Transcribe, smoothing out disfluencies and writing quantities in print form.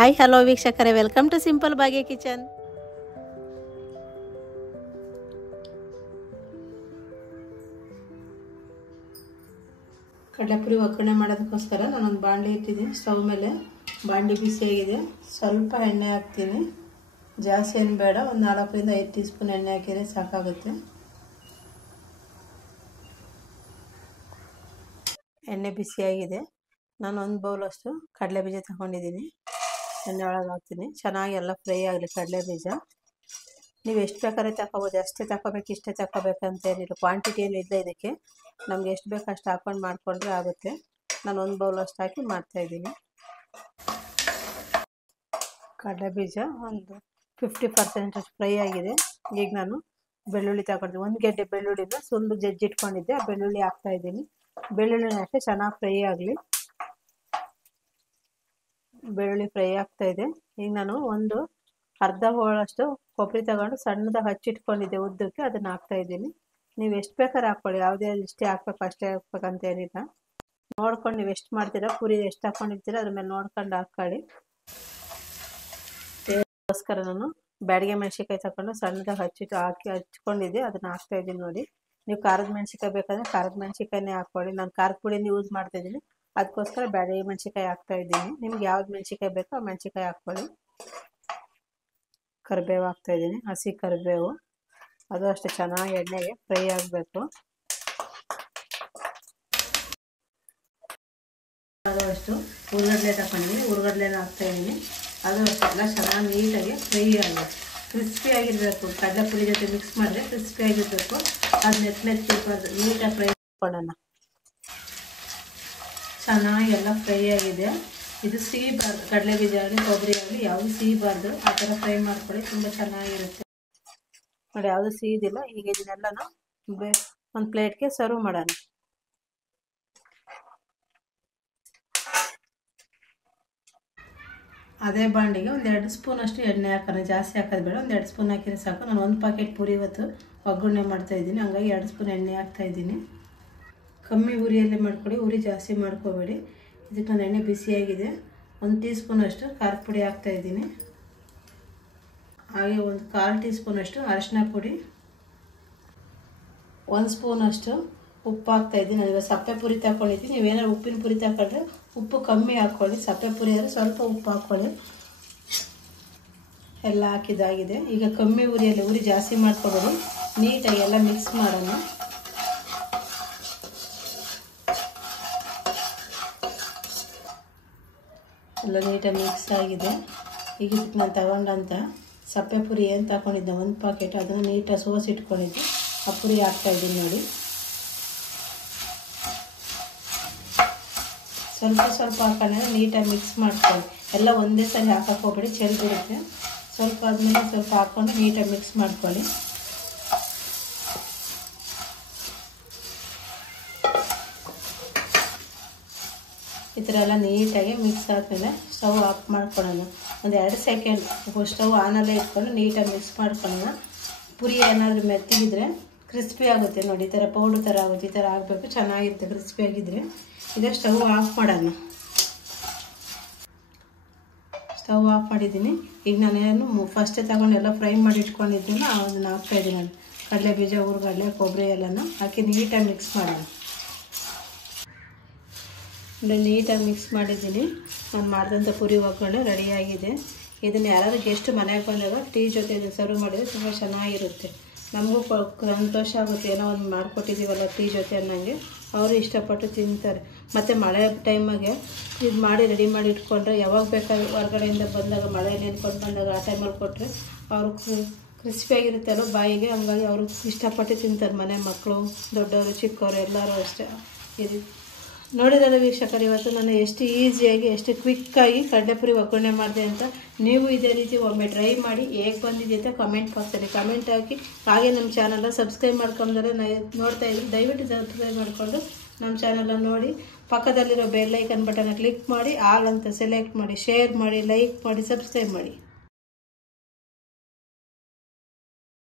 Hi hello ವೀಕ್ಷಕರೇ, welcome to simple Bhagya kitchen. ಕಡಲೆಪುರಿ ಒಗ್ಗರಣೆ ಮಾಡೋದಕ್ಕೋಸ್ಕರ ನಾನೊಂದು ಬಾಣಲಿ ಇಟ್ಟಿದ್ದೀನಿ. ಸ್ಟವ್ ಮೇಲೆ ಬಾಣಲಿ ಬಿಸಿಯಾಗಿದೆ. ಸ್ವಲ್ಪ ಎಣ್ಣೆ ಹಾಕ್ತೀನಿ. ಜಾಸ್ತಿ ಏನು ಬೇಡ, ಒಂದು 4 ರಿಂದ 5 ಟೀ ಸ್ಪೂನ್ ಎಣ್ಣೆ ಹಾಕಿದರೆ ಸಾಕಾಗುತ್ತೆ. ಎಣ್ಣೆ ಬಿಸಿಯಾಗಿದೆ. ನಾನು 1 ಬೌಲಷ್ಟು ಕಡಲೆ ಬೀಜ ತಗೊಂಡಿದ್ದೀನಿ. ಎಣ್ಣೆ ಒಳಗೆ ಹಾಕ್ತೀನಿ. ಚೆನ್ನಾಗಿ ಎಲ್ಲ ಫ್ರೈ ಆಗಲಿ ಕಡಲೆ ಬೀಜ. ನೀವು ಎಷ್ಟು ಬೇಕಾದ್ರೆ ತಗೋಬೋದು, ಅಷ್ಟೇ ತಗೋಬೇಕು ಇಷ್ಟೇ ತಗೋಬೇಕಂತೇನಿಲ್ಲ, ಕ್ವಾಂಟಿಟಿ ಏನು ಇಲ್ಲ ಇದಕ್ಕೆ. ನಮ್ಗೆ ಎಷ್ಟು ಬೇಕು ಅಷ್ಟು ಹಾಕೊಂಡು ಮಾಡಿಕೊಂಡ್ರೆ ಆಗುತ್ತೆ. ನಾನು 1 ಬೌಲಷ್ಟು ಹಾಕಿ ಮಾಡ್ತಾಯಿದ್ದೀನಿ. ಕಡಲೆ ಬೀಜ ಒಂದು 50% ಅಷ್ಟು ಫ್ರೈ ಆಗಿದೆ. ಈಗ ನಾನು ಬೆಳ್ಳುಳ್ಳಿ ತಗೊಂಡಿದ್ದೆ. 1 ಗೆಡ್ಡೆ ಬೆಳ್ಳುಳ್ಳಿನ ಸುಲ್ಲು ಜಜ್ಜಿಟ್ಕೊಂಡಿದ್ದೆ. ಆ ಬೆಳ್ಳುಳ್ಳಿ ಹಾಕ್ತಾಯಿದ್ದೀನಿ. ಬೆಳ್ಳುಳ್ಳಿನ ಅಷ್ಟೇ ಚೆನ್ನಾಗಿ ಫ್ರೈ ಆಗಲಿ. ಬೆಳ್ಳುಳ್ಳಿ ಫ್ರೈ ಆಗ್ತಾ ಇದೆ. ಈಗ ನಾನು ಒಂದು ಅರ್ಧ ಹೋಳಷ್ಟು ಕೊಬ್ಬರಿ ತಗೊಂಡು ಸಣ್ಣದಾಗಿ ಹಚ್ಚಿಟ್ಕೊಂಡಿದ್ದೆ ಉದ್ದಕ್ಕೆ, ಅದನ್ನು ಹಾಕ್ತಾ ಇದ್ದೀನಿ. ನೀವು ಎಷ್ಟು ಬೇಕಾದ್ರೆ ಹಾಕ್ಕೊಳ್ಳಿ, ಯಾವುದೇ ಇಷ್ಟೇ ಹಾಕ್ಬೇಕು ಅಷ್ಟೇ ಹಾಕ್ಬೇಕಂತ ಏನಿಲ್ಲ. ನೋಡ್ಕೊಂಡು ನೀವು ಎಷ್ಟು ಮಾಡ್ತೀರಾ, ಪೂರಿ ಎಷ್ಟು ಹಾಕ್ಕೊಂಡಿರ್ತೀರ ಅದ್ರ ಮೇಲೆ ನೋಡ್ಕೊಂಡು ಹಾಕ್ಕೊಳ್ಳಿ. ಅದಕ್ಕೋಸ್ಕರ ನಾನು ಬ್ಯಾಡಿಗೆ ಮೆಣಸಿನ್ಕಾಯಿ ತಗೊಂಡು ಸಣ್ಣದಾಗಿ ಹಚ್ಕೊಂಡಿದ್ದೆ, ಅದನ್ನು ಹಾಕ್ತಾ ಇದ್ದೀನಿ. ನೋಡಿ, ನೀವು ಖಾರದ ಮೆಣಸಿನ್ಕಾಯಿ ಬೇಕಾದರೆ ಖಾರದ ಮೆಣಸಿನ್ಕಾಯಿನೇ ಹಾಕ್ಕೊಳ್ಳಿ. ನಾನು ಖಾರದ ಪುಡಿನ ಯೂಸ್ ಮಾಡ್ತಾಯಿದ್ದೀನಿ, ಅದಕ್ಕೋಸ್ಕರ ಬ್ಯಾಡಿಗೆ ಮೆಣಸಿನ್ಕಾಯಿ ಹಾಕ್ತಾ ಇದ್ದೀನಿ. ನಿಮ್ಗೆ ಯಾವ್ದು ಮೆಣಸಿನ್ಕಾಯಿ ಬೇಕೋ ಆ ಮೆಣಸಿನ್ಕಾಯಿ ಹಾಕ್ಕೊಳ್ಳಿ. ಕರಿಬೇವು ಹಾಕ್ತಾ ಇದ್ದೀನಿ, ಹಸಿ ಕರಿಬೇವು. ಅದು ಅಷ್ಟೇ ಚೆನ್ನಾಗಿ ಎಣ್ಣೆಗೆ ಫ್ರೈ ಆಗಬೇಕು. ಅದು ಅಷ್ಟು ಉರ್ಗಡ್ಲೆ ತಗೊಂಡಿದ್ದೀನಿ, ಉರ್ಗಡ್ಲೆನ ಹಾಕ್ತಾ ಇದ್ದೀನಿ. ಅದು ಅಷ್ಟೆಲ್ಲ ಚೆನ್ನಾಗಿ ನೀಟಾಗಿ ಫ್ರೈ ಆಗಬೇಕು, ಕ್ರಿಸ್ಪಿ ಆಗಿರಬೇಕು. ಕಡಲೆಪುರಿ ಜೊತೆ ಮಿಕ್ಸ್ ಮಾಡಿದ್ರೆ ಕ್ರಿಸ್ಪಿ ಆಗಿರಬೇಕು. ಅದು ನೆಟ್ಲೆತ್ತಿರ್ಬಾರ್ದು, ನೀಟಾಗಿ ಫ್ರೈ ಮಾಡ್ಕೊಳ್ಳೋಣ. ಚೆನ್ನಾಗಿ ಎಲ್ಲ ಫ್ರೈ ಆಗಿದೆ. ಇದು ಸಿಹಿಬಾರ್ದು, ಕಡಲೆ ಬೀಜ ಆಗಲಿ ಕೊಬ್ಬರಿ ಆಗಲಿ ಯಾವುದು ಸಿಹಿಬಾರ್ದು. ಆ ಥರ ಫ್ರೈ ಮಾಡ್ಕೊಳ್ಳಿ, ತುಂಬ ಚೆನ್ನಾಗಿರುತ್ತೆ. ನೋಡಿ, ಯಾವುದು ಸಿಹಿದಿಲ್ಲ. ಈಗ ಇದನ್ನೆಲ್ಲನೂ ಒಂದು ಪ್ಲೇಟ್ಗೆ ಸರ್ವ್ ಮಾಡೋಣ. ಅದೇ ಬಾಂಡಿಗೆ 1-2 ಸ್ಪೂನ್ ಅಷ್ಟು ಎಣ್ಣೆ ಹಾಕೋಣ. ಜಾಸ್ತಿ ಹಾಕೋದು ಬೇಡ, 1-2 ಸ್ಪೂನ್ ಹಾಕಿದ್ರೆ ಸಾಕು. ನಾನು 1 ಪ್ಯಾಕೆಟ್ ಪೂರಿ ಇವತ್ತು ಒಗ್ಗರಣೆ ಮಾಡ್ತಾಯಿದ್ದೀನಿ, ಹಂಗಾಗಿ 2 ಸ್ಪೂನ್ ಎಣ್ಣೆ ಹಾಕ್ತಾಯಿದ್ದೀನಿ. ಕಮ್ಮಿ ಉರಿಯಲ್ಲೇ ಮಾಡ್ಕೊಳ್ಳಿ, ಉರಿ ಜಾಸ್ತಿ ಮಾಡ್ಕೋಬೇಡಿ. ಇದಕ್ಕೆ ನಾನು ಎಣ್ಣೆ ಬಿಸಿಯಾಗಿದೆ. 1 ಟೀ ಸ್ಪೂನಷ್ಟು ಖಾರದ ಪುಡಿ ಹಾಕ್ತಾಯಿದ್ದೀನಿ. ಹಾಗೆ 1/4 ಟೀ ಸ್ಪೂನಷ್ಟು ಅರಿಶಿನ ಪುಡಿ, 1 ಸ್ಪೂನಷ್ಟು ಉಪ್ಪು ಹಾಕ್ತಾಯಿದ್ದೀನಿ. ನಾನು ಇವಾಗ ಸಪ್ಪೆ ಪುರಿ ತಗೊಂಡಿದ್ದೀನಿ. ನೀವೇನಾದ್ರು ಉಪ್ಪಿನ ಪುರಿ ತಗೊಂಡ್ರೆ ಉಪ್ಪು ಕಮ್ಮಿ ಹಾಕ್ಕೊಳ್ಳಿ. ಸಪ್ಪೆ ಪುರಿ ಆದರೆ ಸ್ವಲ್ಪ ಉಪ್ಪು ಹಾಕ್ಕೊಳ್ಳಿ. ಎಲ್ಲ ಹಾಕಿದ್ದಾಗಿದೆ. ಈಗ ಕಮ್ಮಿ ಉರಿಯಲ್ಲಿ, ಉರಿ ಜಾಸ್ತಿ ಮಾಡ್ಕೊಬೇಡಿ, ನೀಟಾಗಿ ಎಲ್ಲ ಮಿಕ್ಸ್ ಮಾಡೋಣ. ಎಲ್ಲ ನೀಟಾಗಿ ಮಿಕ್ಸ್ ಆಗಿದೆ. ಈಗ ಇದಕ್ಕೆ ನಾನು ತಗೊಂಡಂಥ ಸಪ್ಪೆ ಪುರಿ ಏನು ತಗೊಂಡಿದ್ದೆ 1 ಪ್ಯಾಕೆಟ್, ಅದನ್ನು ನೀಟಾಗಿ ಸೋಸಿಟ್ಕೊಂಡಿದ್ದೆ. ಆ ಪುರಿ ಹಾಕ್ತಾಯಿದ್ದೀನಿ. ನೋಡಿ, ಸ್ವಲ್ಪ ಸ್ವಲ್ಪ ಹಾಕೊಂಡ್ರೆ ನೀಟಾಗಿ ಮಿಕ್ಸ್ ಮಾಡ್ಕೊಳ್ಳಿ. ಎಲ್ಲ ಒಂದೇ ಸಲ ಹಾಕಕ್ಕೆ ಹೋಗ್ಬೇಡಿ, ಚೆಲ್ಬಿಡುತ್ತೆ. ಸ್ವಲ್ಪ ಆದಮೇಲೆ ಸ್ವಲ್ಪ ಹಾಕ್ಕೊಂಡು ನೀಟಾಗಿ ಮಿಕ್ಸ್ ಮಾಡ್ಕೊಳ್ಳಿ. ಈ ಥರ ಎಲ್ಲ ನೀಟಾಗಿ ಮಿಕ್ಸ್ ಆದಮೇಲೆ ಸ್ಟವ್ ಆಫ್ ಮಾಡ್ಕೊಳ್ಳೋಣ. 1-2 ಸೆಕೆಂಡ್ ಸ್ಟವ್ ಆನಲ್ಲೇ ಇಟ್ಕೊಂಡು ನೀಟಾಗಿ ಮಿಕ್ಸ್ ಮಾಡ್ಕೊಳ್ಳೋಣ. ಪುರಿ ಏನಾದರೂ ಮೆತ್ತಗಿದ್ರೆ ಕ್ರಿಸ್ಪಿ ಆಗುತ್ತೆ. ನೋಡಿ, ಈ ಥರ ಪೌಡ್ರ್ ಥರ ಆಗುತ್ತೆ. ಈ ಥರ ಆಗಬೇಕು, ಚೆನ್ನಾಗಿರುತ್ತೆ ಕ್ರಿಸ್ಪಿಯಾಗಿದ್ದರೆ. ಈಗ ಸ್ಟವ್ ಆಫ್ ಮಾಡೋಣ. ಸ್ಟವ್ ಆಫ್ ಮಾಡಿದ್ದೀನಿ. ಈಗ ನಾನೇನು ಫಸ್ಟೇ ತಗೊಂಡು ಎಲ್ಲ ಫ್ರೈ ಮಾಡಿ ಇಟ್ಕೊಂಡಿದ್ದೀನಿ, ಅದನ್ನು ಹಾಕ್ತಾಯಿದ್ದೀನಿ. ನಾನು ಕಡಲೆ ಬೀಜ, ಉರ್ಗಡ್ಲೆ, ಕೊಬ್ಬರಿ ಎಲ್ಲನೂ ಹಾಕಿ ನೀಟಾಗಿ ಮಿಕ್ಸ್ ಮಾಡೋಣ. ನೀಟಾಗಿ ಮಿಕ್ಸ್ ಮಾಡಿದ್ದೀನಿ. ನಾನು ಮಾಡಿದಂಥ ಪುರಿ ಒಗ್ಗರಣೆ ರೆಡಿಯಾಗಿದೆ. ಇದನ್ನು ಯಾರಾದರೂ ಗೆಸ್ಟ್ ಮನೆಗೆ ಬಂದಾಗ ಟೀ ಜೊತೆ ಇದನ್ನು ಸರ್ವ್ ಮಾಡಿದರೆ ತುಂಬ ಚೆನ್ನಾಗಿರುತ್ತೆ. ನಮಗೂ ಸಂತೋಷ ಆಗುತ್ತೆ, ಏನೋ ಒಂದು ಮಾಡಿಕೊಟ್ಟಿದ್ದೀವಲ್ಲ ಟೀ ಜೊತೆ ಅನ್ನೋಂಗೆ. ಅವರು ಇಷ್ಟಪಟ್ಟು ತಿಂತಾರೆ. ಮತ್ತು ಮಳೆ ಟೈಮಾಗೆ ಇದು ಮಾಡಿ ರೆಡಿ ಮಾಡಿ ಇಟ್ಕೊಂಡ್ರೆ ಯಾವಾಗ ಬೇಕಾದ್ರೂ ಹೊರಗಡೆಯಿಂದ ಬಂದಾಗ, ಮಳೆಯಲ್ಲಿ ನಿಂತ್ಕೊಂಡು ಬಂದಾಗ ಆ ಟೈಮಲ್ಲಿ ಕೊಟ್ಟರೆ ಅವರು ಕ್ರಿಸ್ಪಿಯಾಗಿರುತ್ತಲ್ಲ ಬಾಯಿಗೆ, ಹಂಗಾಗಿ ಅವರು ಇಷ್ಟಪಟ್ಟು ತಿಂತಾರೆ. ಮನೆ ಮಕ್ಕಳು, ದೊಡ್ಡವರು, ಚಿಕ್ಕವರು ಎಲ್ಲರೂ ಅಷ್ಟೇ. ಇದು ನೋಡಿದರೆ ವೀಕ್ಷಕರು, ಇವತ್ತು ನಾನು ಎಷ್ಟು ಈಸಿಯಾಗಿ, ಎಷ್ಟು ಕ್ವಿಕ್ಕಾಗಿ ಕಡಲೆಪುರಿ ಒಗ್ಗರಣೆ ಮಾಡಿದೆ ಅಂತ. ನೀವು ಇದೇ ರೀತಿ ಒಮ್ಮೆ ಟ್ರೈ ಮಾಡಿ, ಹೇಗೆ ಬಂದಿದೆ ಅಂತ ಕಮೆಂಟ್ ಬಾಕ್ಸಲ್ಲಿ ಕಮೆಂಟ್ ಹಾಕಿ. ಹಾಗೆ ನಮ್ಮ ಚಾನಲ್ನ ಸಬ್ಸ್ಕ್ರೈಬ್ ಮಾಡ್ಕೊಂಡ್ರೆ ನೋಡ್ತಾ ಇದ್ದೀನಿ, ದಯವಿಟ್ಟು ಸಬ್ಸ್ಕ್ರೈಬ್ ಮಾಡಿಕೊಂಡು ನಮ್ಮ ಚಾನಲ್ನ ನೋಡಿ. ಪಕ್ಕದಲ್ಲಿರೋ ಬೆಲ್ ಐಕನ್ ಬಟನ್ನ ಕ್ಲಿಕ್ ಮಾಡಿ, ಆಲ್ ಅಂತ ಸೆಲೆಕ್ಟ್ ಮಾಡಿ, ಶೇರ್ ಮಾಡಿ, ಲೈಕ್ ಮಾಡಿ, ಸಬ್ಸ್ಕ್ರೈಬ್ ಮಾಡಿ.